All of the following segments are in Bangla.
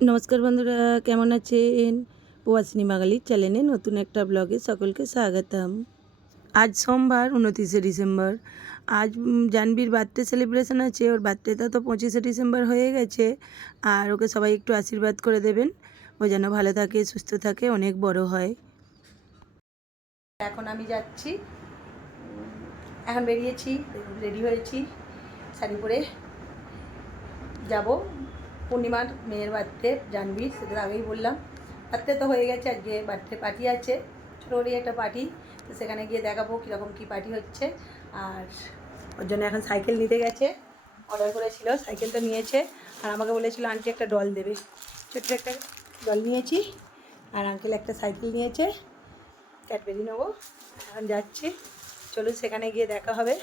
নমস্কার বন্ধুরা কেমন আছেন? প্রবাসিনী বাঙালির চ্যানেলে নতুন একটা ব্লগে সকলকে স্বাগতম। আজ সোমবার উনতিশে ডিসেম্বর। আজ উম, জাহ্নবীর বার্থডে সেলিব্রেশন আছে ওর বার্থডেটা তো পঁচিশে ডিসেম্বর হয়ে গেছে। আর ওকে সবাই একটু আশীর্বাদ করে দেবেন। ও যেন ভালো থাকে সুস্থ থাকে অনেক বড় হয়। এখন আমি যাচ্ছি। এখন বেরিয়েছি রেডি হয়েছি শাড়ি পরে যাব। পূর্ণিমার মেয়ের বার্থডে জানবি, সেটা আগেই বললাম। বার্থডে তো হয়ে গেছে, আজকে বার্থডে পার্টি আছে। ছোটো করেই একটা পার্টি, তো সেখানে গিয়ে দেখাবো কীরকম কী পার্টি হচ্ছে। আর ওর জন্য এখন সাইকেল নিতে গেছে। অর্ডার করেছিল, সাইকেল তো নিয়েছে। আর আমাকে বলেছিল, আন্টি একটা ডল দেবে। ছোট্ট একটা ডল নিয়েছি। আর আঙ্কেল একটা সাইকেল নিয়েছে। ক্যাডবেরি নেব। এখন যাচ্ছি। চলুন, সেখানে গিয়ে দেখা হবে।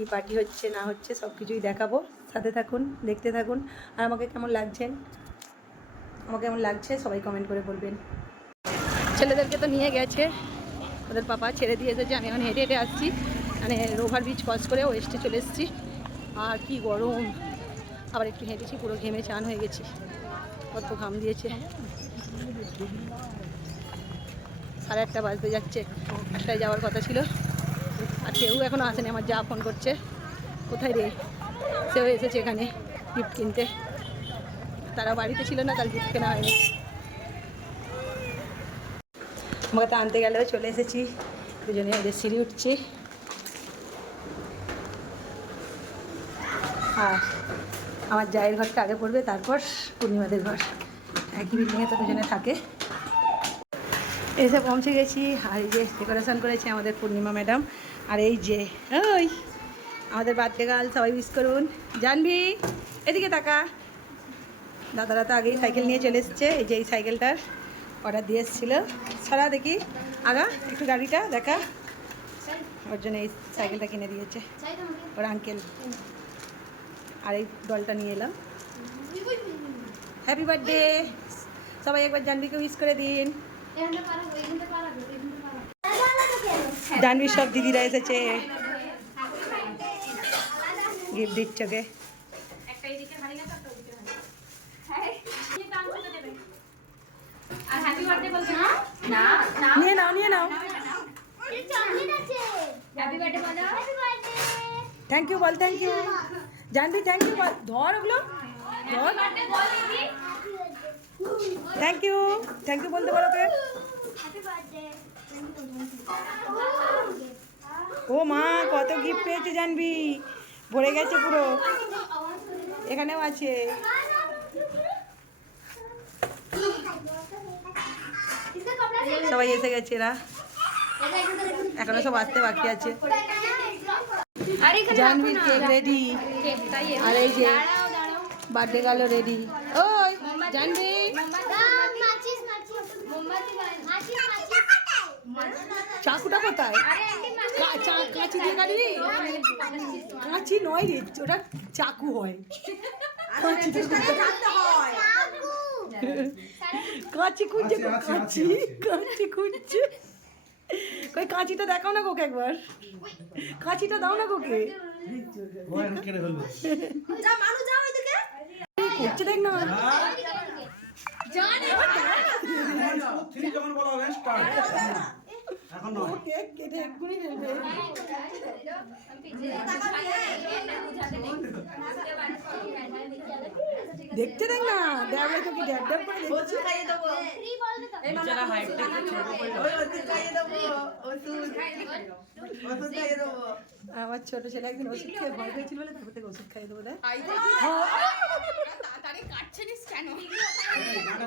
কি পার্টি হচ্ছে, না হচ্ছে সব কিছুই দেখাবো। সাথে থাকুন, দেখতে থাকুন। আর আমাকে কেমন লাগছেন আমাকে কেমন লাগছে? সবাই কমেন্ট করে বলবেন। ছেলেদেরকে তো নিয়ে গেছে। ওদের পাপা ছেড়ে দিয়ে এসেছে আমি এখন হেঁটে হেঁটে আসছি। মানে রোভার ব্রিজ ক্রস করে ওয়েস্টে চলে এসেছি। আর কি গরম। আবার একটু হেঁটেছি, পুরো ঘেমে চান হয়ে গেছি। কত ঘাম দিয়েছে। সাড়ে আটটা বাজতে যাচ্ছে। একটায় যাওয়ার কথা ছিল। আর কেউ এখনও আসেনি, আমার যা ফোন করছে। কোথায় রে? সেও এসেছে এখানে গিফট কিনতে। তারা বাড়িতে ছিল না, তার গিফট কেনা হয়নি। আমাকে তো আনতে গেলেও চলে এসেছি। দুজনে এদের সিঁড়ি উঠছি। আর আমার জায়ের ঘরটা আগে পড়বে, তারপর পূর্ণিমাদের ঘর। একই বিল্ডিংয়ে তো দুজনে থাকে। এসে পৌঁছে গেছি। আর এই যে ডেকোরেশন করেছে আমাদের পূর্ণিমা ম্যাডাম আর এই যে ওই আমাদের বার্থডে গার্ল সবাই মিস করুন। জানবি? এদিকে তাকা। দাদারা তো আগেই সাইকেল নিয়ে চলে এসছে, এই যে এই সাইকেলটার অর্ডার দিয়ে এসেছিল। সারা দেখি। আগা, একটু গাড়িটা দেখা। ওর জন্য এই সাইকেলটা কিনে দিয়েছে। ওর আঙ্কেল আর এই দলটা নিয়ে এলাম। হ্যাপি বার্থডে সবাই একবার জানবিকে উইশ করে দিন। জানবির সব দিদিরা এসেছে। গিফট দিচ্ছে ওকে নিয়ে নাও নিয়ে নাও। থ্যাংক ইউ বল থ্যাংক ইউ জানবি থ্যাংক ইউ বল। ধর ওগুলো। ধর। থ্যাংক ইউ থ্যাংক ইউ বলতে পারো ওকে। ও মা, কত গিফট পেয়েছে জানবি? ভরে গেছে পুরো। এখানেও আছে। সবাই এসে গেছে এরা। এখনও সব আসতে বাকি আছে। জানবির কেক রেডি আর এই যে বার্থডে গেল রেডি ওই, জানবি? চাকুটা কোথায়? কাঁচি দিয়ে কাটবি কাঁচি নয় রে ওটা চাকু হয়। কাঁচি খুঁজছে কাঁচি। কাঁচি খুঁজছে। কই কাঁচিটা দেখাও না গোকে একবার? কাঁচিটা দাও না করছে দেখ না। থ্রি যখন বলা হবে স্টার্ট এখন নয়। কেক কেটে এক্ষুনি ফেলবে দেখতে দেখ না দেখ তো কি ড্যাব ড্যাব করে দেখছে আমার ছোট ছেলে একদিন ওষুধ খেয়ে ভয় পেয়েছিল বলে তারপর থেকে ওষুধ খাইয়ে দেবো দেখ। এই যে সব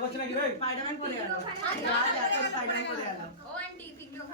ম্যাচিং হয়ে গেছে গ্রিন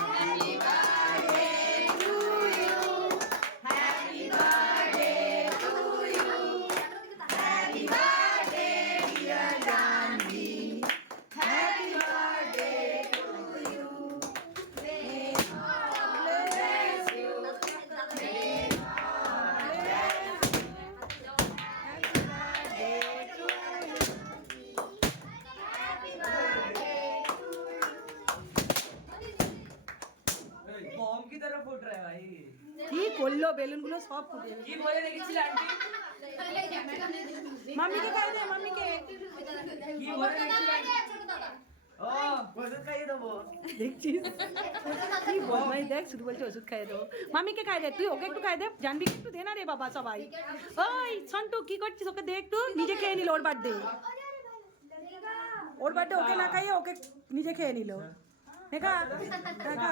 Happy birthday to কি খাইয়ে দে, মাম্মিকে। কি বলে রেখেছিল ও, ওষুধ খাইয়ে দেবো। দেখছিস? কি বদমাই দেখ, শুধু বলছে ওষুধ খাইয়ে দেবো। মাম্মিকে খাই দে, তুই ওকে একটু খাই দে। জানবি, একটু দে না রে বাবা সবাই। ওই, সন্টু, কি করছিস? ওকে দে একটু, নিজে খেয়ে নিল, ওর বার্থডে ওর বার্থডে ওকে না খাইয়ে ওকে নিজে খেয়ে নিল। দেখা দেখা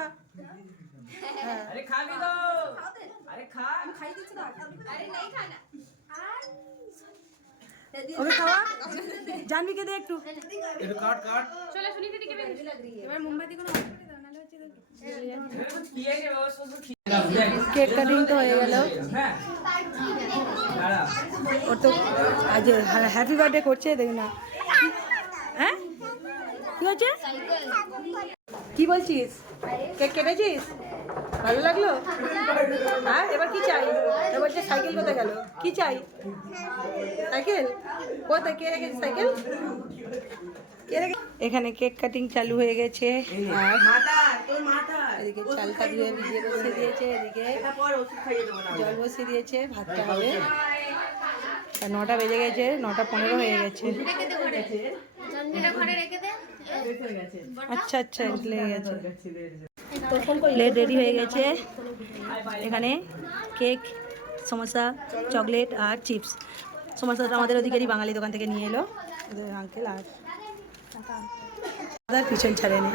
হ্যাঁ আরে খাবি তো আরে খা ওকে খাওয়া জানবিকে দে একটু একটু কাট কাট খেয়ে নে বাবা শুধু খেয়ে কেক কাটিং তো হয়ে গেল হ্যাঁ ওর তো আজ হ্যাপি বার্থডে করছে দেখুন না হ্যাঁ কি হচ্ছে কি বলছিস কেক কেটেছিস ভালো লাগল? হ্যাঁ এবার কি চাই? এবার বলছে সাইকেল কোথায় গেল? কি চাই? সাইকেল? কোথায়? কে রেখেছে সাইকেল? কে রেখে এখানে কেক কাটিং চালু হয়ে গেছে। এদিকে চালটা ধুয়ে ভিজিয়ে বসিয়ে দিয়েছে এদিকে পর ওষুধ খাইয়ে দেবো না জল বসিয়ে দিয়েছে ভাতটা হবে। নটা বেজে গেছে নটা পনেরো হয়ে গেছে। আচ্ছা আচ্ছা লেগে গেছে। প্লেট রেডি হয়ে গেছে। এখানে কেক, সমোসা, চকলেট আর চিপস। সমোসাটা আমাদের ওদিকেরই বাঙালি দোকান থেকে নিয়ে এলো। আঙ্কেল আর তার পিছন ছাড়েনি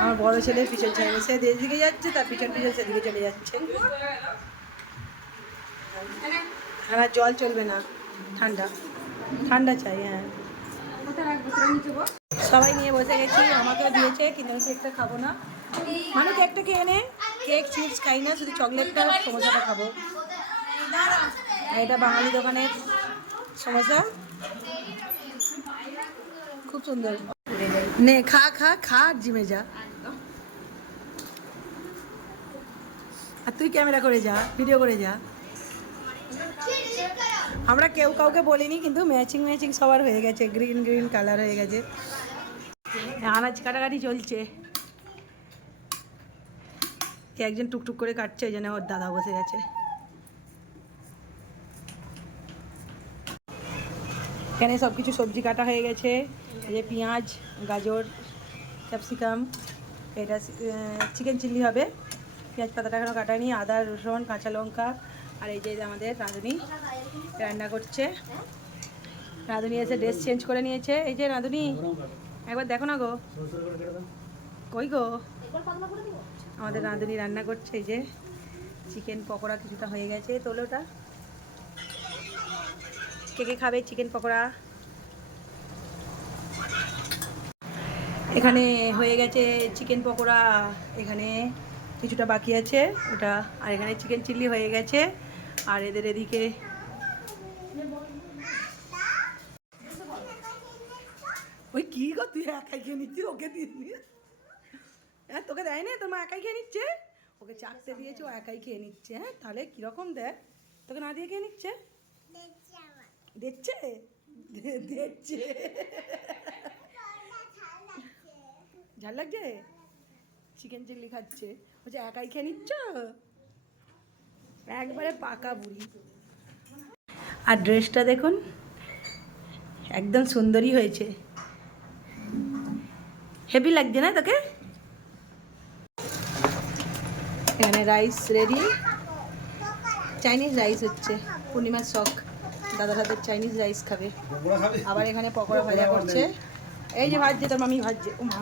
আমার বড় ছেলের পিছন ছাড়েনি সে যেদিকে যাচ্ছে, তার পিছন পিছন সেদিকে চলে যাচ্ছে। আর জল চলবে না। ঠান্ডা। ঠান্ডা চাই হ্যাঁ। সবাই নিয়ে বসে গেছি, আমাকেও দিয়েছে কিন্তু আমি কেকটা খাব না। মানে কেকটা খেয়ে নে কেক, চিপস খাই না, শুধু চকলেটটা, সমোসাটা খাব। এটা বাঙালি দোকানের সমোসা। খুব সুন্দর। নে, খা খা খা আর জিমে যা। আর তুই ক্যামেরা করে যা, ভিডিও করে যা। আমরা কেউ কাউকে বলিনি, কিন্তু ম্যাচিং ম্যাচিং সবার হয়ে গেছে। গ্রিন গ্রিন কালার হয়ে গেছে। আনাজ কাটাকাটি চলছে। কে একজন টুকটুক করে কাটছে ওই জন্য ওর দাদা বসে গেছে। এখানে সব কিছু সবজি কাটা হয়ে গেছে। এই যে পেঁয়াজ, গাজর, ক্যাপসিকাম, এটা চিকেন চিলি হবে। পেঁয়াজ পাতাটা এখনও কাটানি আদা, রসুন, কাঁচা লঙ্কা আর এই যে আমাদের রাঁধুনি রান্না করছে। রাঁধুনি এসে ড্রেস চেঞ্জ করে নিয়েছে। এই যে রাঁধুনি, একবার দেখো না গো। কই গো? আমাদের রাঁধুনি রান্না করছে, এই যে চিকেন পকোড়া কিছুটা হয়ে গেছে, তোলে ওটা। কে কে খাবে চিকেন পকোড়া? এখানে হয়ে গেছে চিকেন পকোড়া, এখানে কিছুটা বাকি আছে ওটা, আর এখানে চিকেন চিলি হয়ে গেছে। আর এদের এদিকে ওই কি গো, তুই একাই খেয়ে নিচ্ছিস? ওকে দিসনি হ্যাঁ তোকে দেয় না তোর মা একাই খেয়ে নিচ্ছে? ওকে চাকতে দিয়েছে, ও একাই খেয়ে নিচ্ছে। হ্যাঁ তাহলে কীরকম দেয় তোকে না দিয়ে খেয়ে নিচ্ছে? দেখছে দেখছে ঝাল লাগছে? চিকেন চিল্লি খাচ্ছে। বলছে, একাই খেয়ে নিচ্ছ? একবারে পাকা বুড়ি। আর ড্রেসটা দেখুন একদম সুন্দরই হয়েছে। হেভি লাগছে না তোকে? এখানে রাইস রেডি চাইনিজ রাইস হচ্ছে পূর্ণিমার শখ। দাদার হাতের চাইনিজ রাইস খাবে। আবার এখানে পকোড়া ভাজা করছে। এই যে ভাজছে তোর মামি ভাজছে। ও মা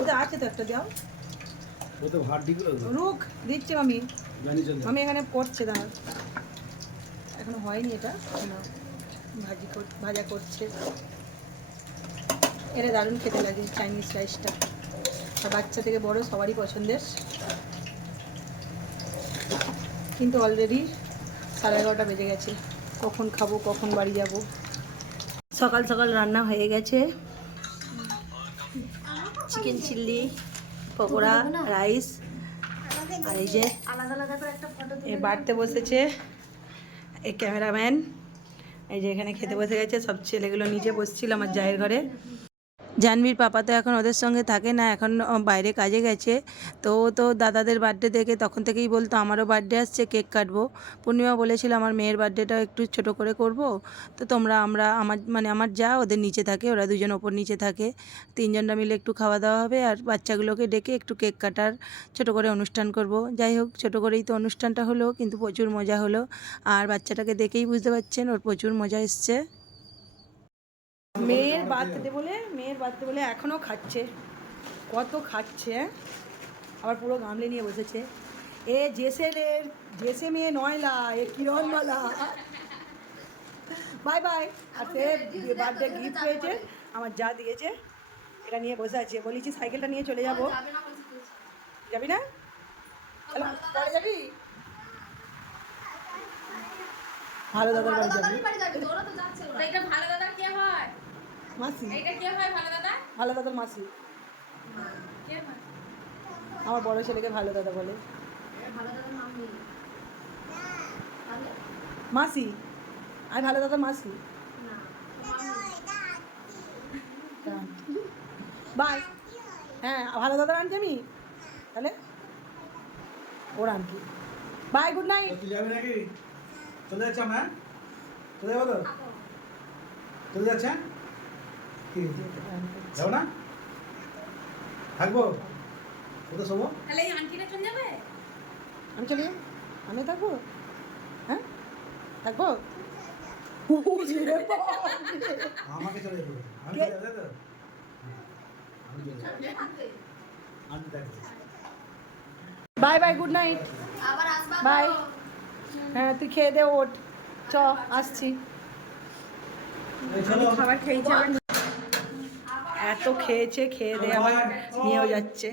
ওটা আছে তো একটা দাও। রুখ দিচ্ছে মামি। মামি এখানে করছে দাঁড়া এখনও হয়নি এটা। ভাজি কর ভাজা করছে। এটা দারুণ খেতে লাগে চাইনিজ রাইসটা আর বাচ্চা থেকে বড় সবারই পছন্দের। কিন্তু অলরেডি সাড়ে এগারোটা বেজে গেছে। কখন খাব কখন বাড়ি যাব? সকাল সকাল রান্না হয়ে গেছে। চিকেন চিল্লি পকোড়া রাইস আর এই যে এ বাড়তে বসেছে এই ক্যামেরাম্যান। এই যে এখানে খেতে বসে গেছে, সব ছেলেগুলো নিজে বসছিল আমার জায়ের ঘরে। জাহ্নবীর পাপা তো এখন ওদের সঙ্গে থাকে না, এখন বাইরে কাজে গেছে। তো ও তো দাদাদের বার্থডে দেখে তখন থেকেই বলতো, আমারও বার্থডে আসছে কেক কাটবো। পূর্ণিমা বলেছিল, আমার মেয়ের বার্থডেটাও একটু ছোট করে করব। তো তোমরা, আমরা, আমার মানে আমার যা ওদের নিচে থাকে, ওরা দুজন ওপর নিচে থাকে। তিনজনরা মিলে একটু খাওয়া দাওয়া হবে আর বাচ্চাগুলোকে ডেকে একটু কেক কাটার ছোট করে অনুষ্ঠান করব। যাই হোক, ছোট করেই তো অনুষ্ঠানটা হলো, কিন্তু প্রচুর মজা হলো। আর বাচ্চাটাকে দেখেই বুঝতে পারছেন, ওর প্রচুর মজা এসছে। মেয়ের বার্থডে বলে, মেয়ের বার্থডে বলে এখনও খাচ্ছে। কত খাচ্ছে হ্যাঁ? আবার পুরো গামলে নিয়ে বসেছে। এ জেসে রে জেসে মেয়ে নয়লা এ কিরণমালা বাই বাই। আর সে বার্থডে গিফট পেয়েছে, আমার যা দিয়েছে, এটা নিয়ে বসে আছে। বলেছি সাইকেলটা নিয়ে চলে যাব। যাবে না। যাবি? ভালো দাদার বাড়ি যাবি। ভালো কে হয়? মাসি। এটা কে হয় ভালো দাদা? ভালো দাদার মাসি। আমার বড় ছেলেকে ভালো দাদা বলে? মাসি। আমি ভালো দাদার মাসি। বাই। হ্যাঁ ভালো দাদার আনছি আমি? তাহলে? ওর আনকি বাই গুড নাইট। তুই যাবি নাকি? চলে যাচ্ছে আমরা? চলে যাব তো? চলে যাচ্ছে? যাব না? থাকব? কোথায় শোবো? তাহলে এই আন্টিটা চলে যাবে? আমি চলি আমি থাকব? হ্যাঁ? থাকব? আমাকে চলে যাব আমি চলে যাব আমি চলে যাব। আমি থাকব। Bye bye good night. আবার আসবা Bye. তো। হ্যাঁ তুই খেয়ে দে ওঠ। চ আসছি। এই চলো। এত খেয়েছে খেয়ে দে আবার নিয়েও যাচ্ছে।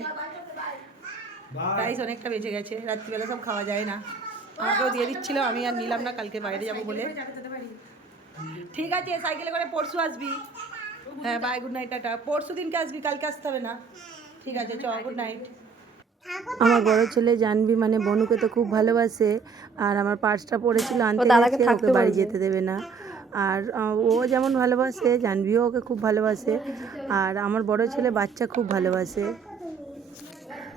প্রাইস অনেকটা বেঁচে গেছে রাত্রিবেলা সব খাওয়া যায় না। আমাকেও দিয়ে দিচ্ছিল আমি আর নিলাম না কালকে বাইরে যাব বলে। ঠিক আছে সাইকেলে করে পরশু আসবি। হ্যাঁ বাই গুড নাইট টাটা। পরশু দিনকে আসবি কালকে আসতে হবে না। ঠিক আছে চ গুড নাইট আমার বড় ছেলে জানবি মানে বনুকে তো খুব ভালোবাসে আর আমার পার্সটা পড়েছিল আনতে ওকে বাড়ি যেতে দেবে না। আর ও যেমন ভালোবাসে জানবিও ওকে খুব ভালোবাসে। আর আমার বড় ছেলে বাচ্চা খুব ভালোবাসে।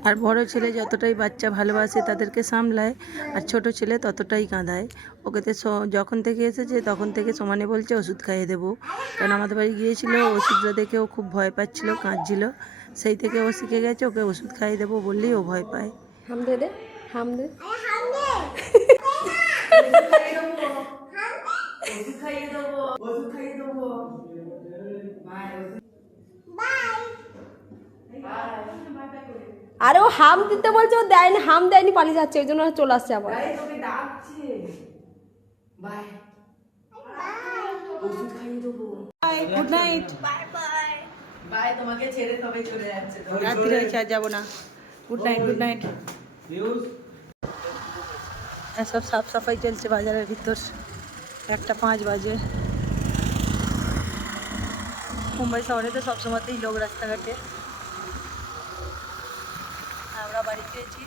আর বড় ছেলে যতটাই বাচ্চা ভালোবাসে তাদেরকে সামলায়। আর ছোট ছেলে ততটাই কাঁদায়। ওকে তো যখন থেকে এসেছে তখন থেকে সমানে বলছে ওষুধ খাইয়ে দেবো। কারণ আমাদের বাড়ি গিয়েছিল ওষুধটা দেখে ও খুব ভয় পাচ্ছিল কাঁদছিল। সেই থেকে ও শিখে গেছে ওকে ওষুধ খাইয়ে দেবো বললেই ও ভয় পায়। হাম দে দে। আরে ও হাম দিতে বলছে ও দেয়নি হাম দেয়নি পালিয়ে যাচ্ছে ওই জন্য চলে আসছে আবার গুড নাইট বাই তোমাকে ছেড়ে তবে চলে যাচ্ছে রাত্রি হয়েছে আর যাব না গুড নাইট গুড নাইট সব সাফ সাফাই চলছে বাজারের ভিতর একটা পাঁচ বাজে। মুম্বাই শহরে তো সবসময়তেই লোক রাস্তাঘাটে। আমরা বাড়ি পেয়েছি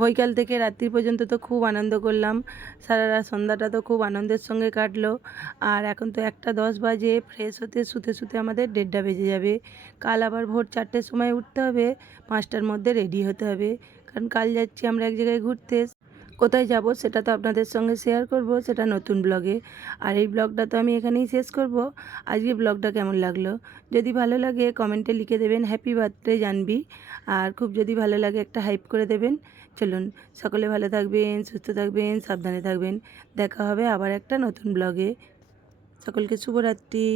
বৈকাল থেকে রাত্রি পর্যন্ত তো খুব আনন্দ করলাম। সারা রাত সন্ধ্যাটা তো খুব আনন্দের সঙ্গে কাটলো। আর এখন তো একটা দশ বাজে ফ্রেশ হতে, শুতে শুতে আমাদের দেড়টা বেজে যাবে। কাল আবার ভোর চারটের সময় উঠতে হবে, পাঁচটার মধ্যে রেডি হতে হবে। কারণ কাল যাচ্ছি আমরা এক জায়গায় ঘুরতে। কোথায় যাব সেটা তো আপনাদের সঙ্গে শেয়ার করব, সেটা নতুন ব্লগে আর এই ব্লগটা তো আমি এখানেই শেষ করব। আজকে ব্লগটা কেমন লাগল? যদি ভালো লাগে কমেন্টে লিখে দেবেন হ্যাপি বার্থডে জানবি। আর খুব যদি ভালো লাগে, একটা হাইপ করে দেবেন। চলুন, সকলে ভালো থাকবেন, সুস্থ থাকবেন, সাবধানে থাকবেন। দেখা হবে আবার একটা নতুন ব্লগে সকলকে শুভরাত্রি।